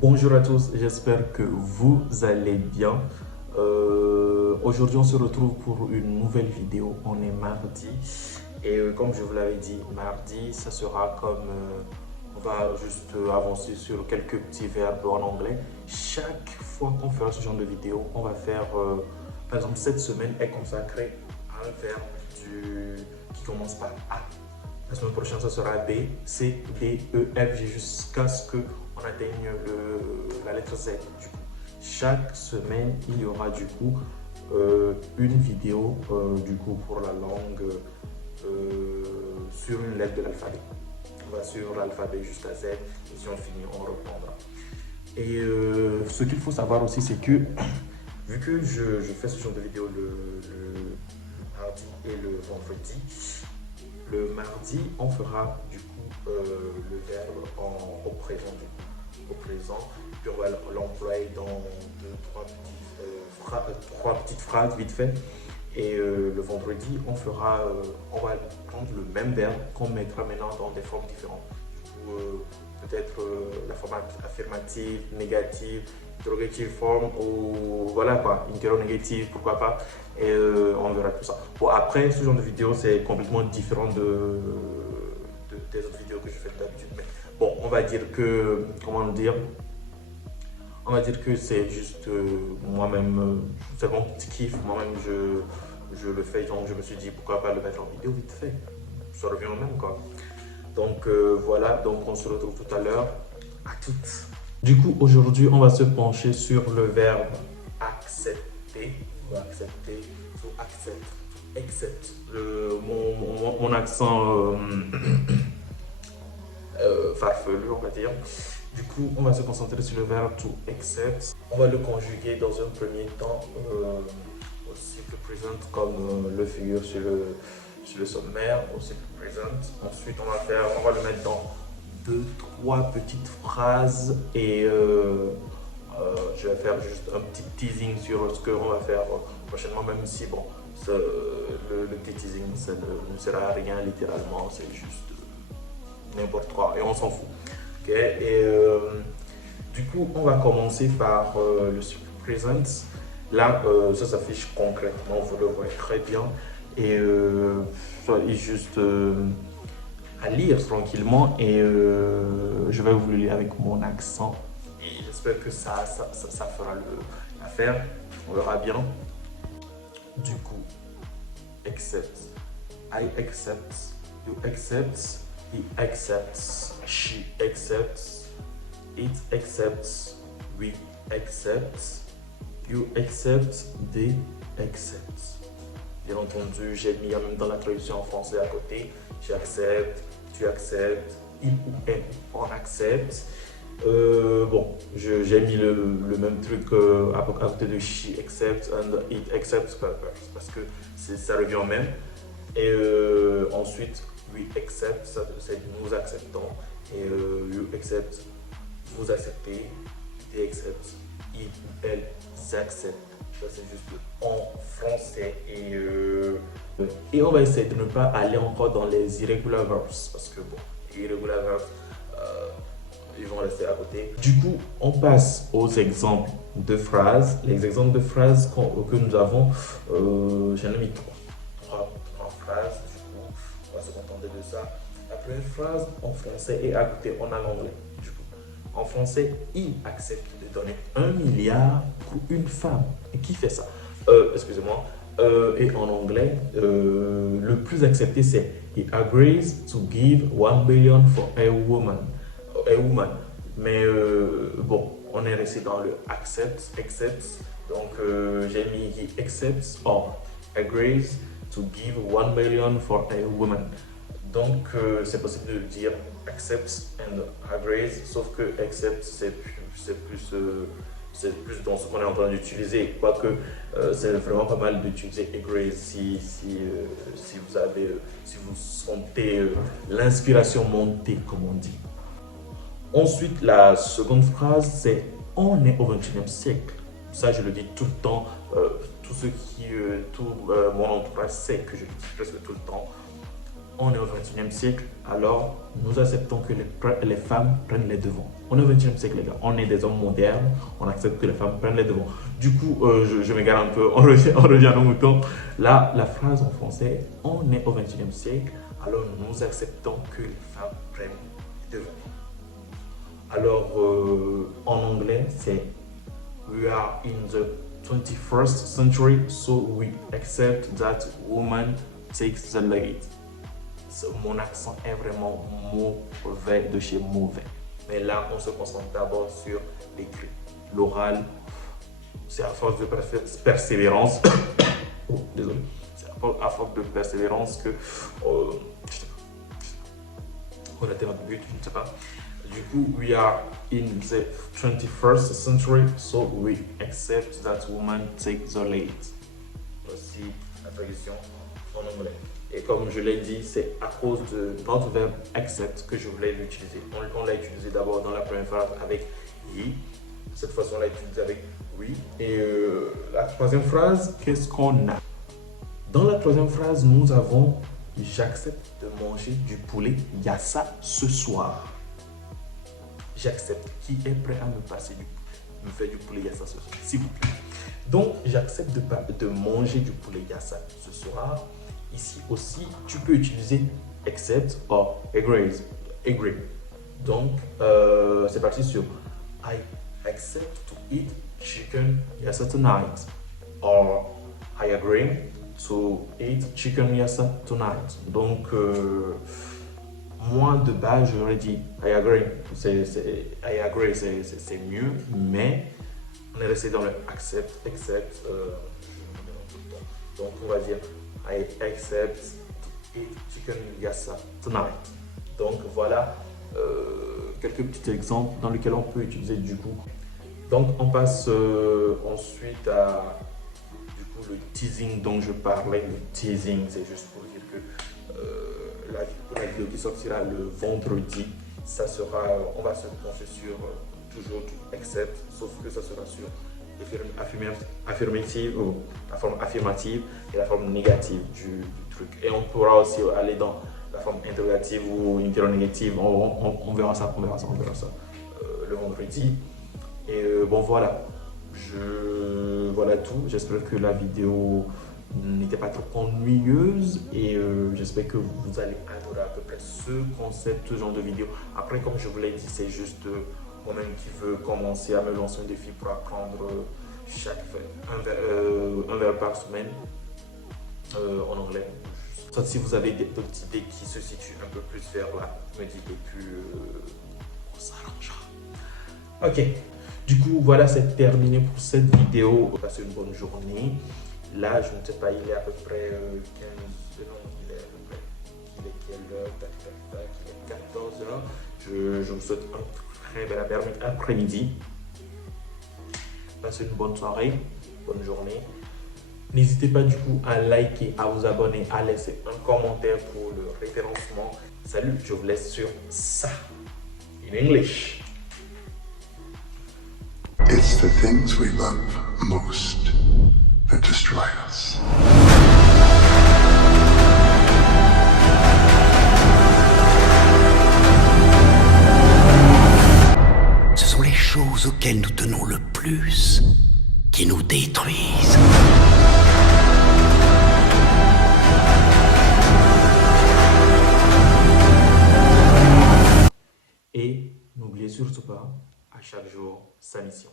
Bonjour à tous, j'espère que vous allez bien. Aujourd'hui, on se retrouve pour une nouvelle vidéo. On est mardi et comme je vous l'avais dit, mardi, ça sera comme on va juste avancer sur quelques petits verbes en anglais. Chaque fois qu'on fera ce genre de vidéo, on va faire, par exemple, cette semaine est consacrée à un verbe qui commence par A. La semaine prochaine, ça sera B, C, D, E, F, G jusqu'à ce qu'on atteigne la lettre Z. Du coup, chaque semaine, il y aura du coup une vidéo du coup pour la langue sur une lettre de l'alphabet. On va sur l'alphabet jusqu'à Z et si on finit, on reprendra. Et ce qu'il faut savoir aussi, c'est que vu que je fais ce genre de vidéo le mardi et le vendredi, le mardi, on fera du coup le verbe au présent au présent, puis on va l'employer dans trois petites phrases vite fait. Et le vendredi, on va prendre le même verbe qu'on mettra maintenant dans des formes différentes. Du coup, peut-être la forme affirmative, négative, interrogative form ou voilà quoi, interrogative, pourquoi pas. Et on verra tout ça. Bon, après, ce genre de vidéo, c'est complètement différent des autres vidéos que je fais d'habitude. Mais bon, on va dire que, comment dire, on va dire que c'est juste moi-même, c'est mon petit kiff, moi-même je le fais, donc je me suis dit pourquoi pas le mettre en vidéo vite fait, ça revient au même quoi. Donc voilà, donc on se retrouve tout à l'heure, à toutes. Du coup aujourd'hui on va se pencher sur le verbe accepter, accepter, to accept, accept, mon accent farfelu on va dire. Du coup, on va se concentrer sur le verbe to accept. On va le conjuguer dans un premier temps au simple present comme le figure sur le sommaire, au simple present. Ensuite, on va le mettre dans deux, trois petites phrases et je vais faire juste un petit teasing sur ce qu'on va faire prochainement, même si bon, le petit teasing ça ne sert à rien littéralement, c'est juste n'importe quoi et on s'en fout. Okay. Et du coup, on va commencer par le simple present. Là, ça s'affiche concrètement, vous le voyez très bien. Et soyez juste à lire tranquillement. Et je vais vous le lire avec mon accent. Et j'espère que ça fera l'affaire. On verra bien. Du coup, accept. I accept. You accept. He accepts, she accepts, it accepts, we accept, you accept, they accept. Bien entendu, j'ai mis en même temps la traduction en français à côté. J'accepte, tu acceptes, il ou elle, on accepte. Bon, j'ai mis le même truc à côté de she accepts and it accepts parce que ça revient au même. Et ensuite, we accept, c'est nous acceptons. Et you accept, vous acceptez. They accept, il ou elle s'accepte. Ça, c'est juste en français. Et on va essayer de ne pas aller encore dans les irregular verbs. Parce que, bon, les irregular verbs, ils vont rester à côté. Du coup, on passe aux exemples de phrases. Les exemples de phrases que nous avons, j'en ai mis trois phrases. On va se contenter de ça. La première phrase en français est écoutée, on a l'anglais. Du coup, en français, il accepte de donner 1 milliard pour une femme. Et qui fait ça? Excusez-moi. Et en anglais, le plus accepté c'est he agrees to give 1 billion for a woman. Mais bon, on est resté dans le accepts. Donc j'ai mis he accepts or agrees to give 1 million for a woman. Donc c'est possible de dire accepts and agrees, sauf que accept c'est plus dans ce qu'on est en train d'utiliser. Quoique c'est vraiment pas mal d'utiliser agrees si vous sentez l'inspiration monter, comme on dit. Ensuite, la seconde phrase c'est on est au 21e siècle. Ça, je le dis tout le temps. Tout mon entourage sait que je le dis presque tout le temps. on est au XXIe siècle, alors nous acceptons que les femmes prennent les devants. On est au XXIe siècle, les gars. On est des hommes modernes, on accepte que les femmes prennent les devants. Du coup, je m'égare un peu, on revient à nos moutons. Là, la phrase en français, on est au XXIe siècle, alors nous acceptons que les femmes prennent les devants. Alors, en anglais, c'est We are in the 21st century, so we accept that woman takes the lead. Mon accent est vraiment mauvais de chez mauvais. Mais là, on se concentre d'abord sur l'écrit. L'oral, c'est à force de persévérance. Oh, désolé. C'est à force de persévérance que on a atteint notre but, je ne sais pas. Du coup, we are in the 21st century, so we accept that woman takes the lead. Voici la traduction en anglais. Et comme je l'ai dit, c'est à cause de notre verbe accept que je voulais l'utiliser. On l'a utilisé d'abord dans la première phrase avec he. Cette fois-ci, on l'a utilisé avec we. Et la troisième phrase, qu'est-ce qu'on a? Dans la troisième phrase, nous avons j'accepte de manger du poulet yassa ce soir. J'accepte. Qui est prêt à me faire du poulet yassa ce soir, s'il vous plaît? Donc, j'accepte de manger du poulet yassa ce soir. Ici aussi, tu peux utiliser accept or agree. Donc, c'est parti sur I accept to eat chicken yassa tonight. Or I agree to eat chicken yassa tonight. Donc, moi, de base, j'aurais dit I agree. I agree, c'est mieux, mais on est resté dans le accept. Donc, on va dire I accept to eat chicken yassa tonight. Donc, voilà quelques petits exemples dans lesquels on peut utiliser du coup. Donc, on passe ensuite à le teasing dont je parlais. Le teasing, c'est juste pour dire que la vidéo qui sortira le vendredi, ça sera, on va se pencher sur toujours tout accept, sauf que ça sera sur affirmative ou la forme affirmative et la forme négative du truc. Et on pourra aussi aller dans la forme interrogative ou interrogative. On verra ça le vendredi. Et bon, voilà. Voilà tout. J'espère que la vidéo n'était pas trop ennuyeuse et j'espère que vous allez adorer à peu près ce concept, ce genre de vidéo. Après, comme je vous l'ai dit, c'est juste moi-même qui veux commencer à me lancer un défi pour apprendre un verbe par semaine en anglais. Soit si vous avez d'autres idées qui se situent un peu plus vers là, me dites et puis on s'arrangera. Ok. Du coup, voilà, c'est terminé pour cette vidéo. Passez une bonne journée. Là, je ne sais pas, il est à peu près 15 heures. Il est quelle heure? Il est 14 heures. Je vous souhaite un très bel après-midi. Passez une bonne soirée, bonne journée. N'hésitez pas du coup à liker, à vous abonner, à laisser un commentaire pour le référencement. Salut, je vous laisse sur ça. In English. It's the things we love most that destroy us. Ce sont les choses auxquelles nous tenons le plus qui nous détruisent. Et n'oubliez surtout pas, à chaque jour, sa mission.